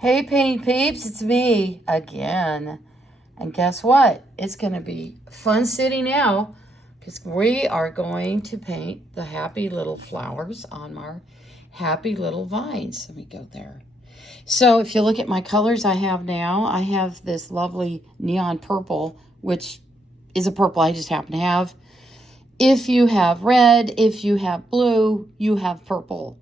Hey, painting peeps, it's me again. And guess what? It's going to be fun city now because we are going to paint the happy little flowers on our happy little vines. Let me go there. So if you look at my colors I have now, I have this lovely neon purple, which is a purple I just happen to have. If you have red, if you have blue, you have purple.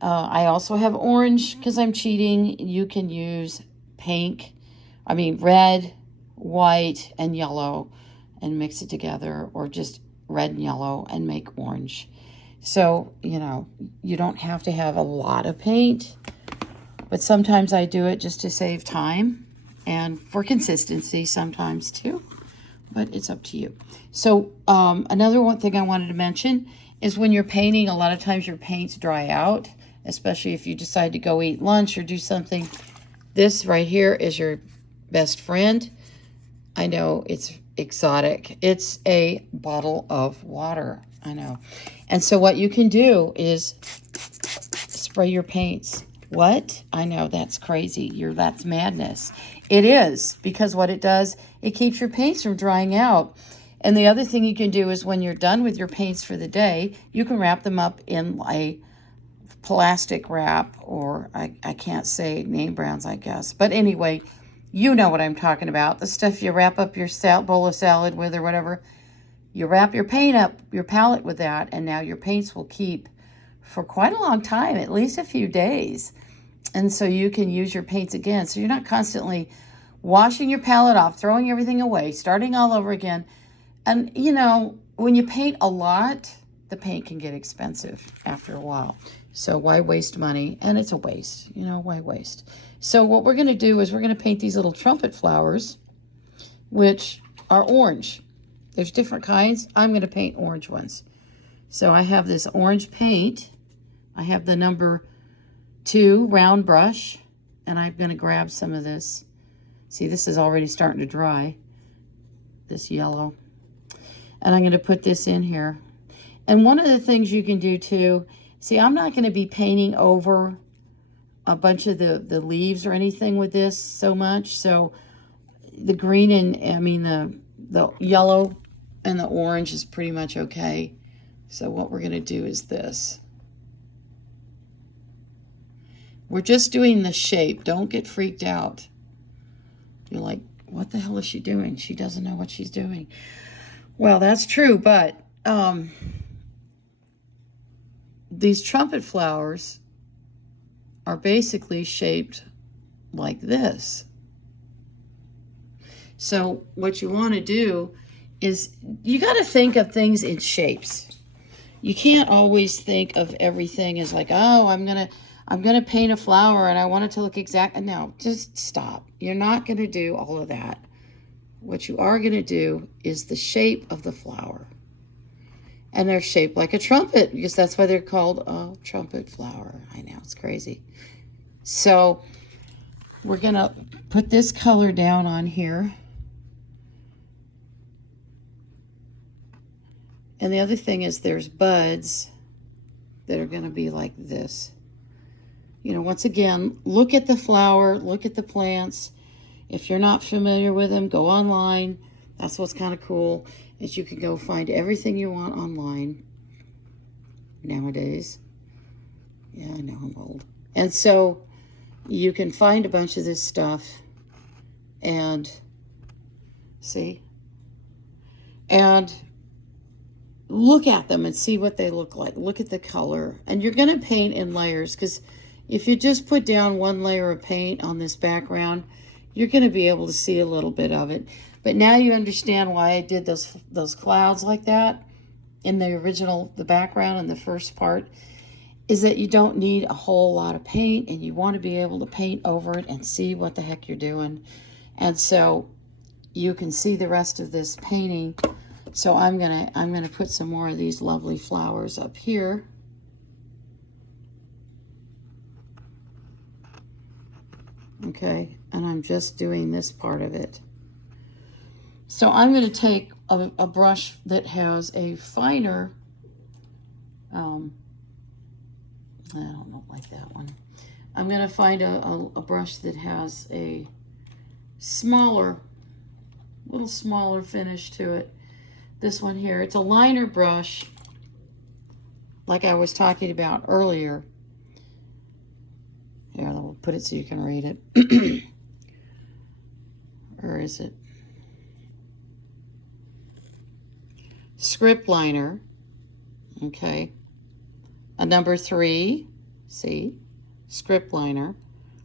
I also have orange because I'm cheating. You can use red, white, and yellow and mix it together, or just red and yellow and make orange. So, you don't have to have a lot of paint, but sometimes I do it just to save time and for consistency sometimes too, but it's up to you. So another one thing I wanted to mention is when you're painting, a lot of times your paints dry out, especially if you decide to go eat lunch or do something. This right here is your best friend. I know it's exotic. It's a bottle of water. I know. And so what you can do is spray your paints. What? I know, that's crazy. That's madness. It is, because what it does, it keeps your paints from drying out. And the other thing you can do is when you're done with your paints for the day, you can wrap them up in a plastic wrap, or I can't say name brands, I guess. But anyway, you know what I'm talking about. The stuff you wrap up your bowl of salad with or whatever. You wrap your paint up, your palette with that, and now your paints will keep for quite a long time, at least a few days. And so you can use your paints again. So you're not constantly washing your palette off, throwing everything away, starting all over again. And, when you paint a lot, the paint can get expensive after a while. So why waste money? And it's a waste, why waste? So what we're going to do is we're going to paint these little trumpet flowers, which are orange. There's different kinds. I'm going to paint orange ones. So I have this orange paint. I have the number 2 round brush, and I'm going to grab some of this. See, this is already starting to dry, this yellow. And I'm going to put this in here. And one of the things you can do too, see, I'm not going to be painting over a bunch of the leaves or anything with this so much. So the green and, the yellow and the orange is pretty much okay. So what we're going to do is this. We're just doing the shape. Don't get freaked out. You're like, what the hell is she doing? She doesn't know what she's doing. Well, that's true, but these trumpet flowers are basically shaped like this. So what you want to do is you got to think of things in shapes. You can't always think of everything as like, oh, I'm gonna paint a flower and I want it to look exact. No, just stop. You're not going to do all of that. What you are going to do is the shape of the flower. And they're shaped like a trumpet because that's why they're called a trumpet flower. I know, it's crazy. So we're going to put this color down on here. And the other thing is there's buds that are going to be like this. Once again, look at the flower, look at the plants. If you're not familiar with them, go online. That's what's kind of cool, is you can go find everything you want online nowadays. Yeah, I know, I'm old. And so you can find a bunch of this stuff and see, and look at them and see what they look like. Look at the color. And you're going to paint in layers, because if you just put down one layer of paint on this background, you're going to be able to see a little bit of it. But now you understand why I did those clouds like that in the background in the first part, is that you don't need a whole lot of paint, and you want to be able to paint over it and see what the heck you're doing. And so you can see the rest of this painting. So I'm gonna put some more of these lovely flowers up here. Okay, and I'm just doing this part of it. So I'm going to take a brush that has a finer, I don't know, like that one. I'm going to find a brush that has a smaller, little smaller finish to it. This one here, it's a liner brush, like I was talking about earlier. Here, I'll put it so you can read it. Or is it? Script liner. Okay. A number 3, see? Script liner.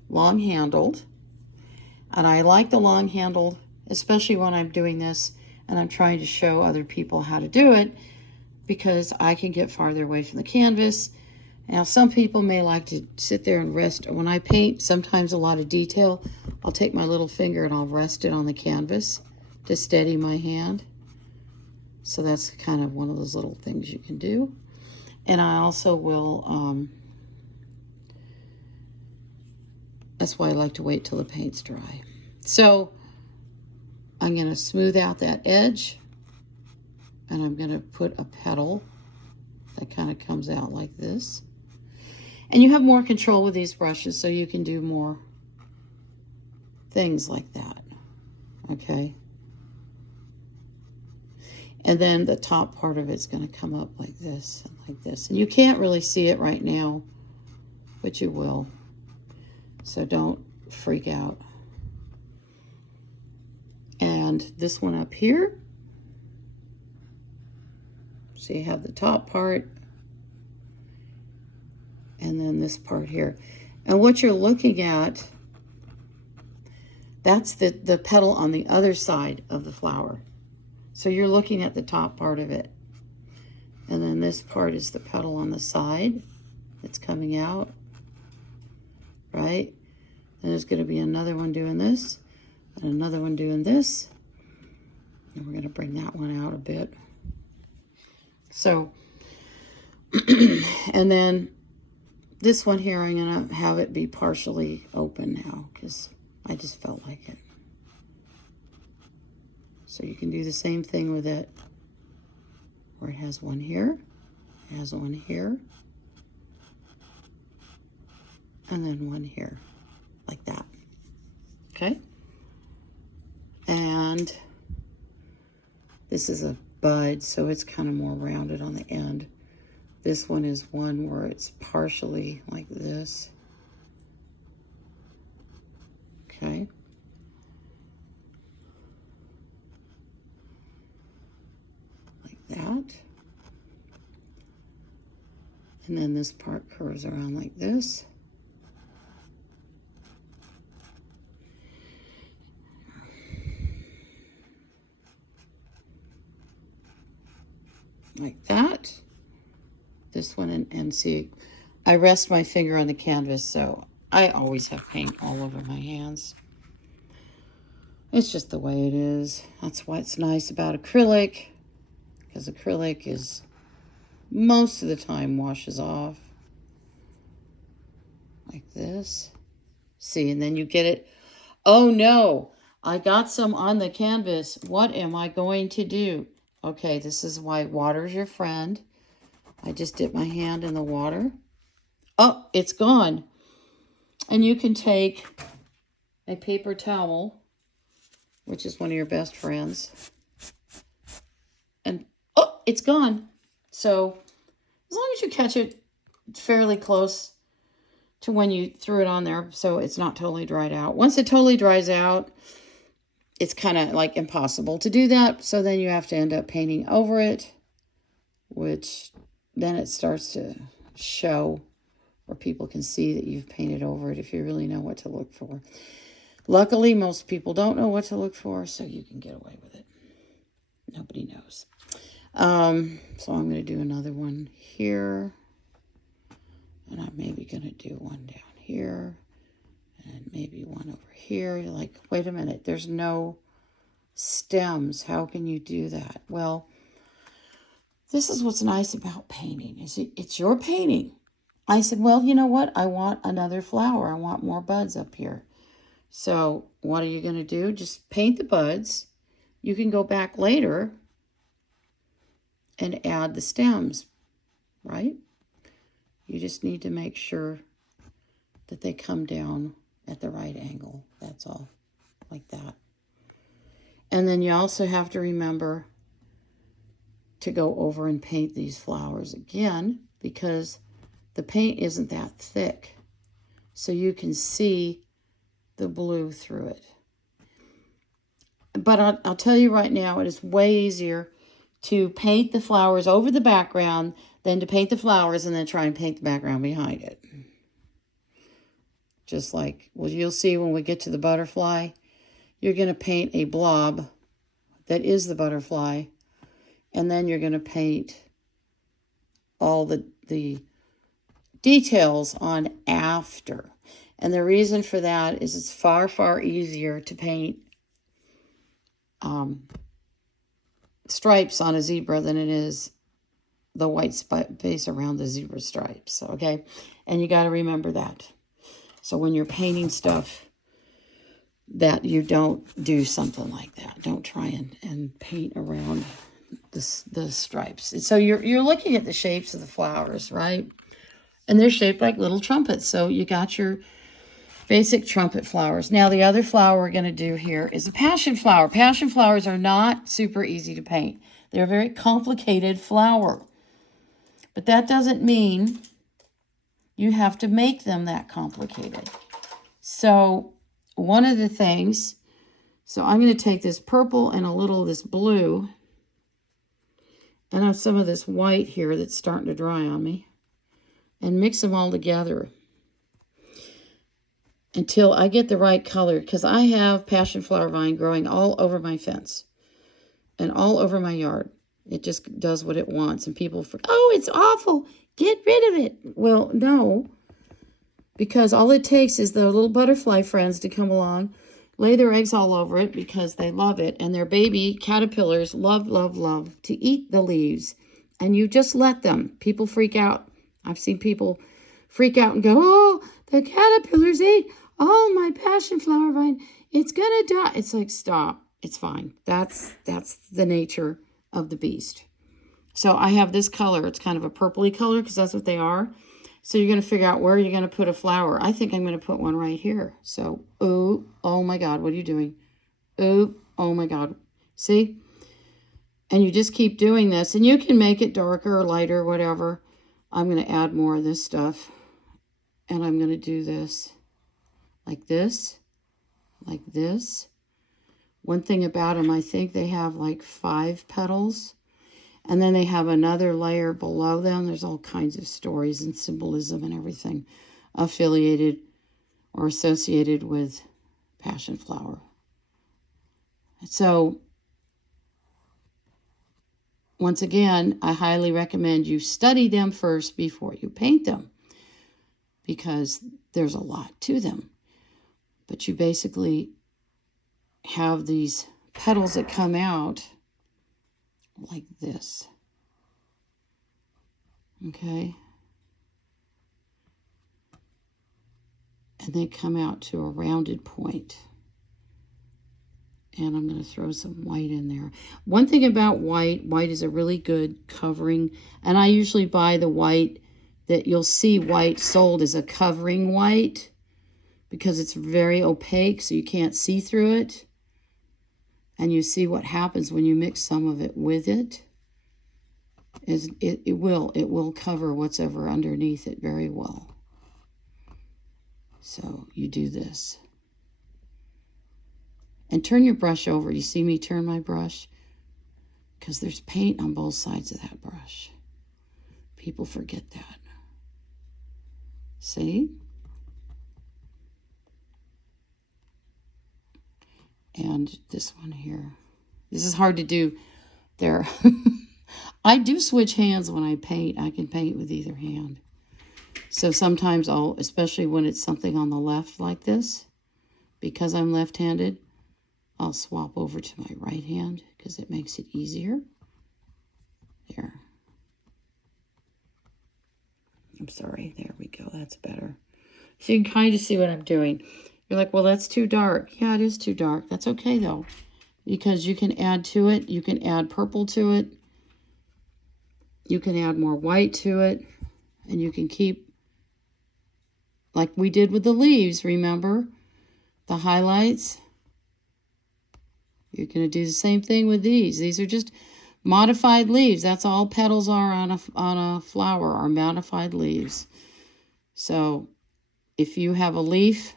Long handled. And I like the long handled, especially when I'm doing this and I'm trying to show other people how to do it, because I can get farther away from the canvas. Now, some people may like to sit there and rest. When I paint, sometimes a lot of detail, I'll take my little finger and I'll rest it on the canvas to steady my hand. So that's kind of one of those little things you can do. And I also will, that's why I like to wait till the paint's dry. So I'm going to smooth out that edge, and I'm going to put a petal that kind of comes out like this. And you have more control with these brushes, so you can do more things like that, okay? And then the top part of it's going to come up like this and like this. And you can't really see it right now, but you will. So don't freak out. And this one up here, so you have the top part, and then this part here. And what you're looking at, that's the petal on the other side of the flower. So you're looking at the top part of it. And then this part is the petal on the side that's coming out, right? And there's going to be another one doing this, and another one doing this. And we're going to bring that one out a bit. So, and then this one here, I'm going to have it be partially open now, because I just felt like it. So you can do the same thing with it, where it has one here, it has one here, and then one here, like that. Okay? And this is a bud, so it's kind of more rounded on the end. This one is one where it's partially like this. Okay. Like that. And then this part curves around like this. Like that. This one, and see, I rest my finger on the canvas, so I always have paint all over my hands. It's just the way it is. That's why it's nice about acrylic, because acrylic is most of the time washes off like this. See, and then you get it. Oh no, I got some on the canvas. What am I going to do? Okay, this is why water's your friend. I just dip my hand in the water. Oh, it's gone. And you can take a paper towel, which is one of your best friends, and oh, it's gone. So as long as you catch it fairly close to when you threw it on there, so it's not totally dried out. Once it totally dries out, it's kind of like impossible to do that. So then you have to end up painting over it, which then it starts to show, where people can see that you've painted over it if you really know what to look for. Luckily, most people don't know what to look for, so you can get away with it. Nobody knows. So I'm going to do another one here. And I'm maybe going to do one down here. And maybe one over here. You're like, wait a minute, there's no stems. How can you do that? Well, this is what's nice about painting, is it's your painting. I said, well, you know what? I want another flower. I want more buds up here. So what are you going to do? Just paint the buds. You can go back later and add the stems, right? You just need to make sure that they come down at the right angle. That's all, like that. And then you also have to remember to go over and paint these flowers again, because the paint isn't that thick. So you can see the blue through it. But I'll tell you right now, it is way easier to paint the flowers over the background than to paint the flowers and then try and paint the background behind it. Just like, well, you'll see when we get to the butterfly, you're going to paint a blob that is the butterfly, and then you're going to paint all the details on after. And the reason for that is it's far, far easier to paint stripes on a zebra than it is the white space around the zebra stripes, okay? And you got to remember that. So when you're painting stuff, that you don't do something like that. Don't try and paint around the stripes. And so you're looking at the shapes of the flowers, right? And they're shaped like little trumpets. So you got your basic trumpet flowers. Now the other flower we're going to do here is a passion flower. Passion flowers are not super easy to paint. They're a very complicated flower. But that doesn't mean you have to make them that complicated. So one of the things, so I'm going to take this purple and a little of this blue, and I have some of this white here that's starting to dry on me, and mix them all together until I get the right color, because I have passion flower vine growing all over my fence and all over my yard. It just does what it wants, and people oh, it's awful, get rid of it. Well, no, because all it takes is the little butterfly friends to come along, lay their eggs all over it because they love it, and their baby caterpillars love, love, love to eat the leaves, and you just let them. People freak out. I've seen people freak out and go, oh, the caterpillars ate all my passion flower vine. It's gonna die. It's like, stop. It's fine. That's the nature of the beast. So I have this color. It's kind of a purpley color because that's what they are. So you're going to figure out where you're going to put a flower. I think I'm going to put one right here. So, ooh, oh my God, what are you doing? Ooh, oh my God. See? And you just keep doing this. And you can make it darker or lighter, whatever. I'm going to add more of this stuff. And I'm going to do this. Like this. Like this. One thing about them, I think they have like 5 petals. And then they have another layer below them. There's all kinds of stories and symbolism and everything affiliated or associated with passion flower. So, once again, I highly recommend you study them first before you paint them, because there's a lot to them. But you basically have these petals that come out like this. Okay? And they come out to a rounded point. And I'm going to throw some white in there. One thing about white is a really good covering. And I usually buy the white that you'll see white sold as a covering white, because it's very opaque, so you can't see through it. And you see what happens when you mix some of it with it. Is it will cover what's ever underneath it very well. So you do this. And turn your brush over. You see me turn my brush? Because there's paint on both sides of that brush. People forget that. See? And this one here. This is hard to do there. I do switch hands when I paint. I can paint with either hand. So sometimes I'll, especially when it's something on the left like this, because I'm left-handed, I'll swap over to my right hand because it makes it easier. There. I'm sorry. There we go. That's better. So you can kind of see what I'm doing. You're like, well, that's too dark. Yeah, it is too dark. That's okay, though, because you can add to it. You can add purple to it. You can add more white to it. And you can keep like we did with the leaves, remember? The highlights. You're going to do the same thing with these. These are just modified leaves. That's all petals are on a flower, are modified leaves. So if you have a leaf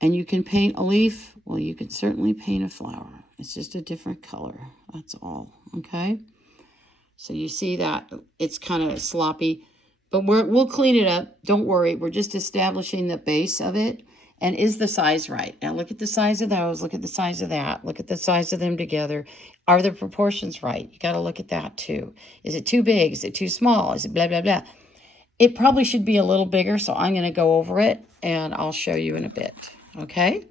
and you can paint a leaf, well, you can certainly paint a flower. It's just a different color. That's all, okay? So you see that it's kind of sloppy, but we'll clean it up. Don't worry. We're just establishing the base of it. And is the size right? Now look at the size of those. Look at the size of that. Look at the size of them together. Are the proportions right? You got to look at that too. Is it too big? Is it too small? Is it blah, blah, blah? It probably should be a little bigger, so I'm going to go over it, and I'll show you in a bit. Okay?